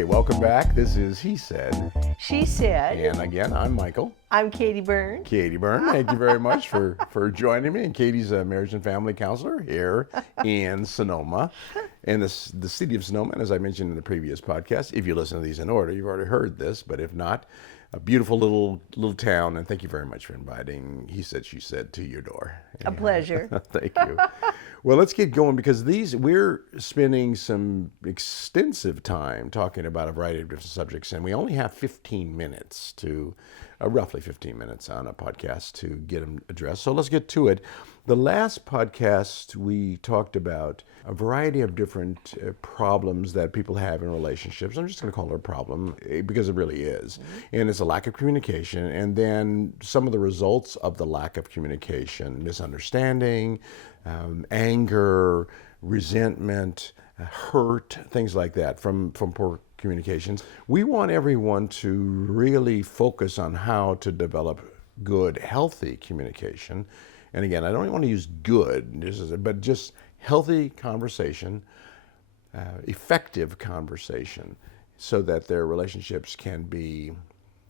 Okay, welcome back. This is He Said. She said. And again, I'm Michael. I'm Katie Byrne. Katie Byrne, thank you very much for joining me. And Katie's a marriage and family counselor here in Sonoma. And the city of Sonoma, and as I mentioned in the previous podcast, if you listen to these in order, you've already heard this, but if not, a beautiful little town. And thank you very much for inviting He Said, She Said to your door. A pleasure. Thank you. Well, let's get going because we're spending some extensive time talking about a variety of different subjects, and we only have 15 minutes roughly 15 minutes on a podcast to get them addressed. So let's get to it. The last podcast, we talked about a variety of different problems that people have in relationships. I'm just going to call it a problem because it really is. And it's a lack of communication, and then some of the results of the lack of communication: misunderstanding, anger, resentment, hurt, things like that from poor communications. We want everyone to really focus on how to develop good, healthy communication. And again, I don't want to use good, but just healthy conversation, effective conversation, so that their relationships can be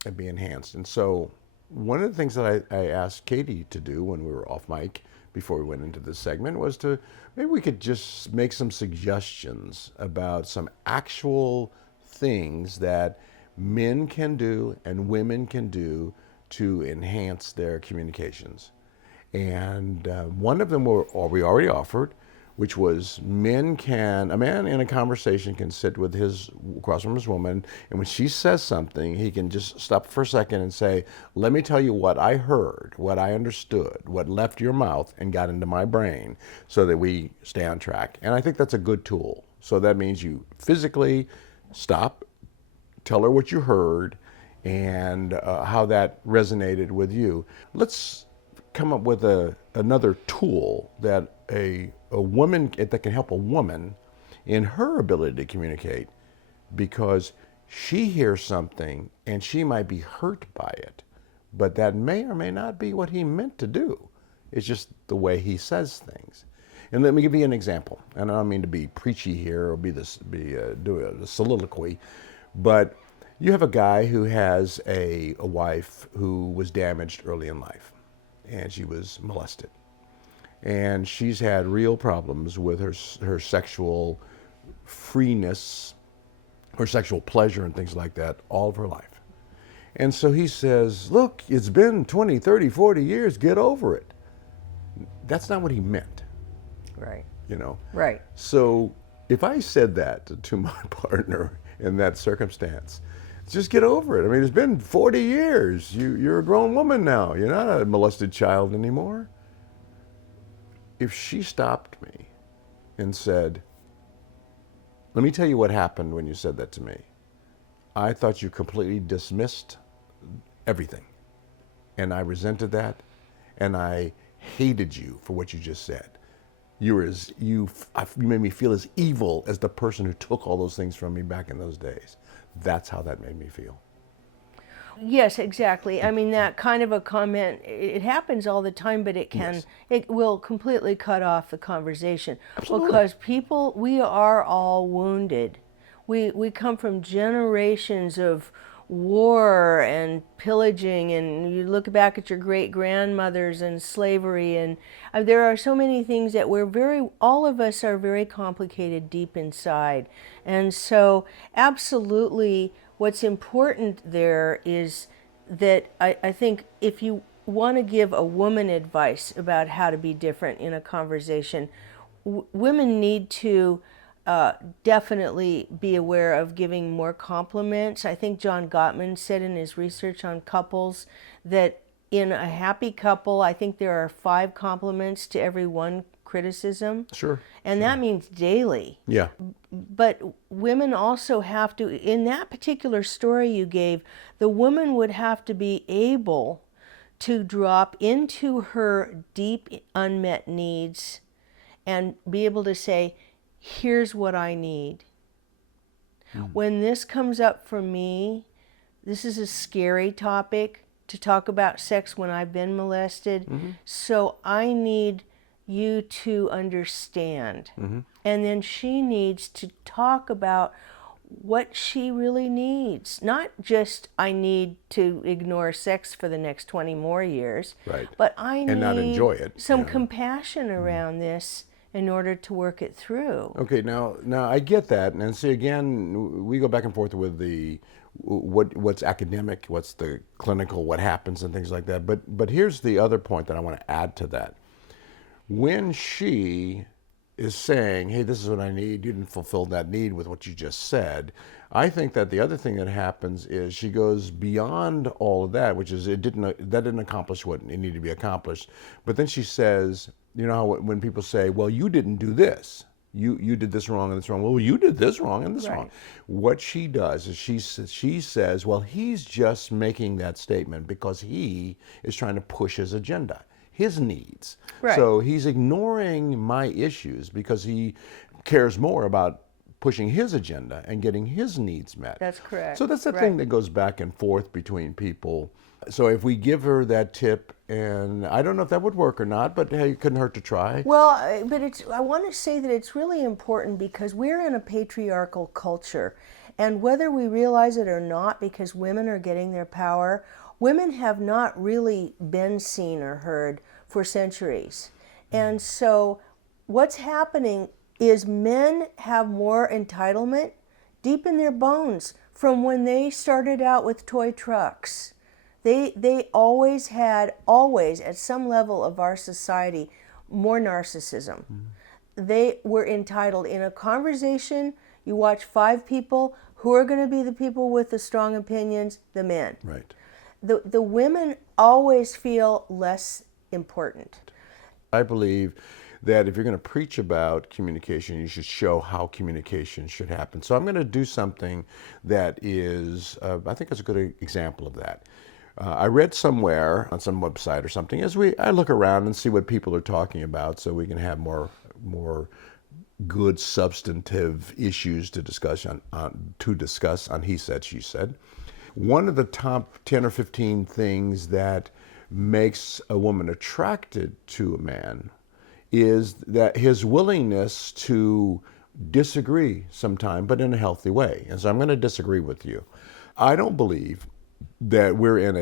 enhanced. And so one of the things that I asked Katie to do when we were off mic before we went into this segment was to maybe we could just make some suggestions about some actual things that men can do and women can do to enhance their communications. And one of them we already offered, which was a man in a conversation can sit with across from his woman, and when she says something, he can just stop for a second and say, let me tell you what I heard, what I understood, what left your mouth and got into my brain, so that we stay on track. And I think that's a good tool. So that means you physically stop, tell her what you heard, and how that resonated with you. Let's come up with another tool that a woman that can help a woman in her ability to communicate, because she hears something and she might be hurt by it, but that may or may not be what he meant to do. It's just the way he says things. And let me give you an example. And I don't mean to be preachy here or do a soliloquy, but you have a guy who has a wife who was damaged early in life, and she was molested. And she's had real problems with her sexual freeness, her sexual pleasure and things like that all of her life. And so he says, look, it's been 20, 30, 40 years, get over it. That's not what he meant. Right. Right. So if I said that to my partner in that circumstance, just get over it. I mean, it's been 40 years. You're a grown woman now. You're not a molested child anymore. If she stopped me and said, let me tell you what happened when you said that to me. I thought you completely dismissed everything. And I resented that. And I hated you for what you just said. You made me feel as evil as the person who took all those things from me back in those days. That's how that made me feel. Yes, exactly. I mean, that kind of a comment, it happens all the time, but it will completely cut off the conversation. Absolutely. Because we are all wounded. We come from generations of war and pillaging, and you look back at your great-grandmothers and slavery, and there are so many things that all of us are very complicated deep inside. And so absolutely what's important there is that I think if you want to give a woman advice about how to be different in a conversation, women need to definitely be aware of giving more compliments. I think John Gottman said in his research on couples that in a happy couple, I think there are 5 compliments to every 1 criticism. Sure. And that means daily. Yeah. But women also have to, in that particular story you gave, the woman would have to be able to drop into her deep unmet needs and be able to say, here's what I need. When this comes up for me, this is a scary topic to talk about sex when I've been molested. So I need you to understand. And then she needs to talk about what she really needs. Not just, I need to ignore sex for the next 20 more years, Right. but I And not need enjoy it. some Yeah. compassion around this in order to work it through. Okay, now I get that, and see again, we go back and forth with the what's academic, what's the clinical, what happens, and things like that. But here's the other point that I want to add to that. When she is saying, "Hey, this is what I need," you didn't fulfill that need with what you just said. I think that the other thing that happens is she goes beyond all of that, which is that didn't accomplish what it needed to be accomplished. But then she says, you know how when people say, "Well, you didn't do this. You did this wrong and this wrong." Well, you did this wrong and this Right. wrong. What she does is she says, "Well, he's just making that statement because he is trying to push his agenda, his needs. Right. So he's ignoring my issues because he cares more about pushing his agenda and getting his needs met." That's correct. So that's the Right. thing that goes back and forth between people. So if we give her that tip, and I don't know if that would work or not, but hey, it couldn't hurt to try. Well, I want to say that it's really important because we're in a patriarchal culture. And whether we realize it or not, because women are getting their power, women have not really been seen or heard for centuries. And so what's happening is men have more entitlement deep in their bones from when they started out with toy trucks. They always had, always at some level of our society, more narcissism. They were entitled. In a conversation, you watch 5 people, who are going to be the people with the strong opinions? The men. Right. The women always feel less important. I believe that if you're going to preach about communication, you should show how communication should happen. So I'm going to do something that is, I think it's a good example of that. I read somewhere on some website or something, I look around and see what people are talking about so we can have more good substantive issues to discuss on he said, she said. One of the top 10 or 15 things that makes a woman attracted to a man is that his willingness to disagree sometime, but in a healthy way. And so I'm going to disagree with you. I don't believe that we're in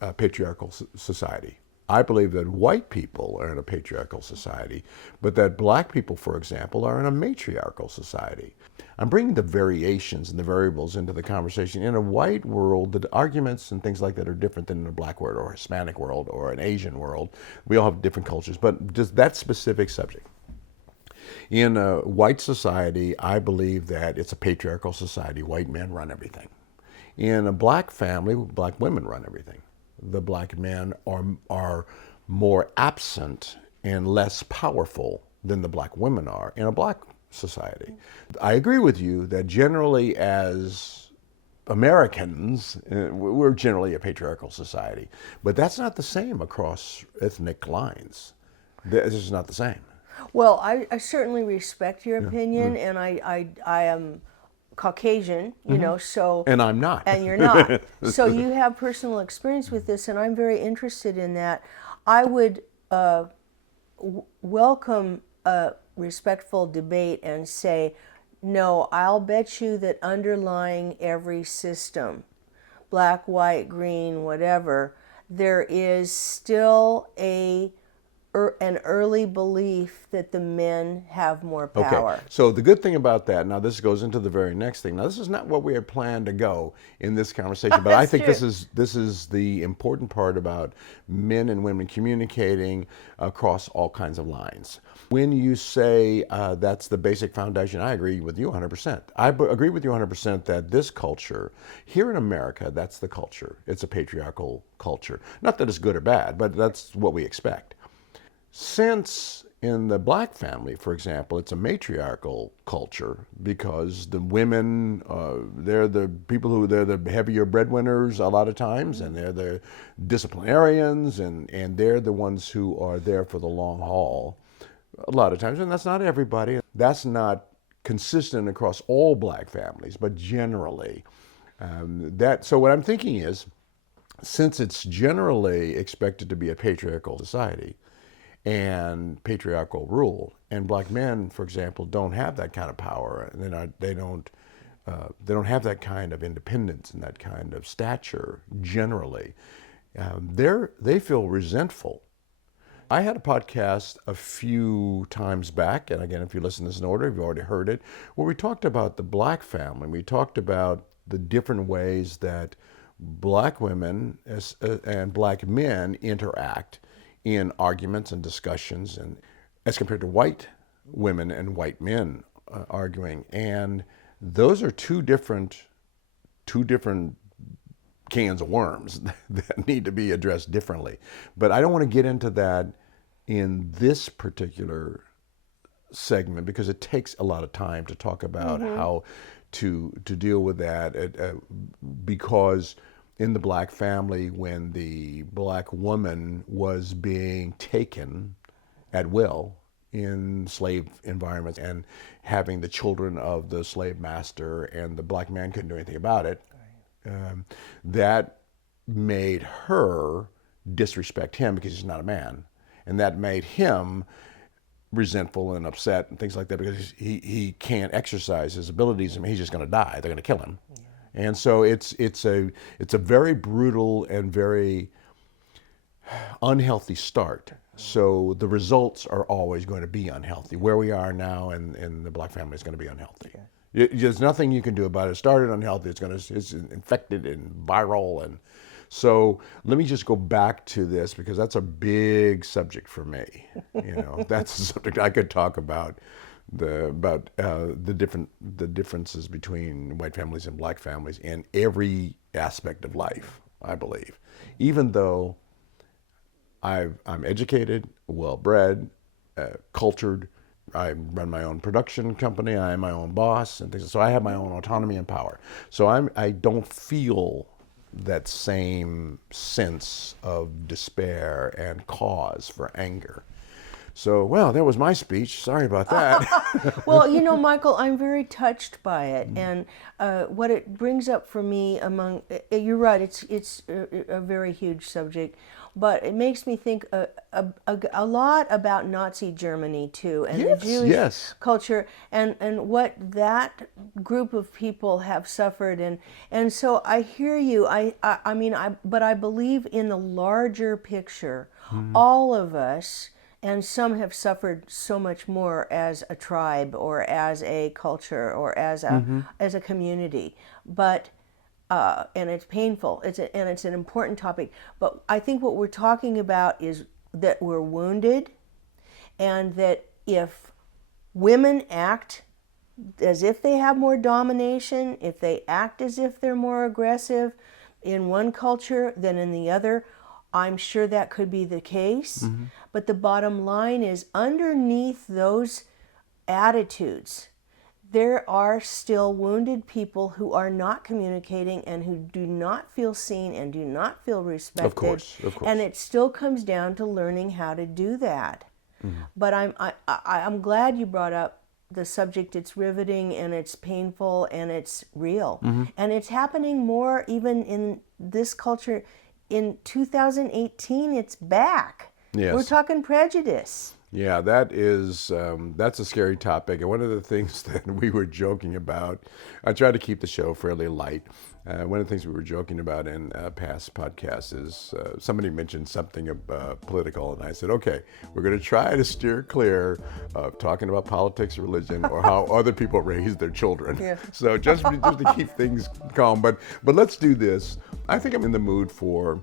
a patriarchal society. I believe that white people are in a patriarchal society, but that black people, for example, are in a matriarchal society. I'm bringing the variations and the variables into the conversation. In a white world, the arguments and things like that are different than in a black world or a Hispanic world or an Asian world. We all have different cultures, but just that specific subject. In a white society, I believe that it's a patriarchal society. White men run everything. In a black family, black women run everything. The black men are more absent and less powerful than the black women are in a black society. I agree with you that generally as Americans, we're generally a patriarchal society, but that's not the same across ethnic lines. This is not the same. Well, I certainly respect your opinion, and I am Caucasian, you know, so... And I'm not. And you're not. So you have personal experience with this, and I'm very interested in that. I would welcome a respectful debate and say, no, I'll bet you that underlying every system, black, white, green, whatever, there is still an early belief that the men have more power. Okay, so the good thing about that, now this goes into the very next thing. Now this is not what we had planned to go in this conversation, but I think true. this is the important part about men and women communicating across all kinds of lines. When you say that's the basic foundation, I agree with you 100%. Agree with you 100% that this culture, here in America, that's the culture. It's a patriarchal culture. Not that it's good or bad, but that's what we expect. Since in the black family, for example, it's a matriarchal culture because the women, they're the heavier breadwinners a lot of times, and they're the disciplinarians, and they're the ones who are there for the long haul a lot of times. And that's not everybody. That's not consistent across all black families, but generally. So what I'm thinking is, since it's generally expected to be a patriarchal society, and patriarchal rule, and black men, for example, don't have that kind of power, and they don't they don't have that kind of independence and that kind of stature generally. They feel resentful. I had a podcast a few times back, and again, if you listen to this in order, you've already heard it, where we talked about the black family. We talked about the different ways that black women and black men interact in arguments and discussions, and as compared to white women and white men arguing. And those are two different cans of worms that need to be addressed differently. But I don't want to get into that in this particular segment because it takes a lot of time to talk about how to deal with that. Because in the black family, when the black woman was being taken at will in slave environments and having the children of the slave master, and the black man couldn't do anything about it, that made her disrespect him because he's not a man. And that made him resentful and upset and things like that because he can't exercise his abilities. I mean, he's just going to die. They're going to kill him. Yeah. And so it's a very brutal and very unhealthy start. So the results are always going to be unhealthy. Where we are now in the black family is going to be unhealthy. Yeah. There's nothing you can do about it. It started unhealthy. It's infected and viral. And so let me just go back to this because that's a big subject for me. You know, that's a subject I could talk about the differences between white families and black families in every aspect of life, I believe. Even though I'm educated, well-bred, cultured, I run my own production company, I am my own boss, and things. So I have my own autonomy and power. So I don't feel that same sense of despair and cause for anger. So, well, that was my speech. Sorry about that. Well, you know, Michael, I'm very touched by it, and what it brings up for me you're right, it's a very huge subject, but it makes me think a lot about Nazi Germany too, and the Jewish culture, and what that group of people have suffered, and so I hear you. But I believe in the larger picture, all of us. And some have suffered so much more as a tribe or as a culture or as a community. But and it's painful. It's an important topic. But I think what we're talking about is that we're wounded, and that if women act as if they have more domination, if they act as if they're more aggressive in one culture than in the other, I'm sure that could be the case, but the bottom line is underneath those attitudes, there are still wounded people who are not communicating and who do not feel seen and do not feel respected. Of course. And it still comes down to learning how to do that. But I'm glad you brought up the subject. It's riveting and it's painful and it's real. And it's happening more even in this culture. In 2018, it's back. Yes. We're talking prejudice. Yeah, that's a scary topic. And one of the things that we were joking about, I try to keep the show fairly light. One of the things we were joking about in past podcasts is somebody mentioned something political, and I said, okay, we're going to try to steer clear of talking about politics, religion, or how other people raise their children. Yeah. So just to keep things calm. But let's do this. I think I'm in the mood for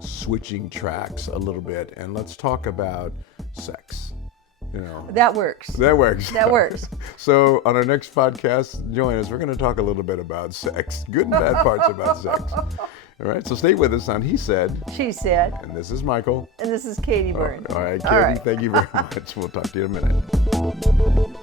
switching tracks a little bit, and let's talk about sex. You know, that works. That works. That works. So on our next podcast, join us. We're going to talk a little bit about sex, good and bad parts about sex. All right, so stay with us on He Said. She Said. And this is Michael. And this is Katie Burns. All right, Katie, thank you very much. We'll talk to you in a minute.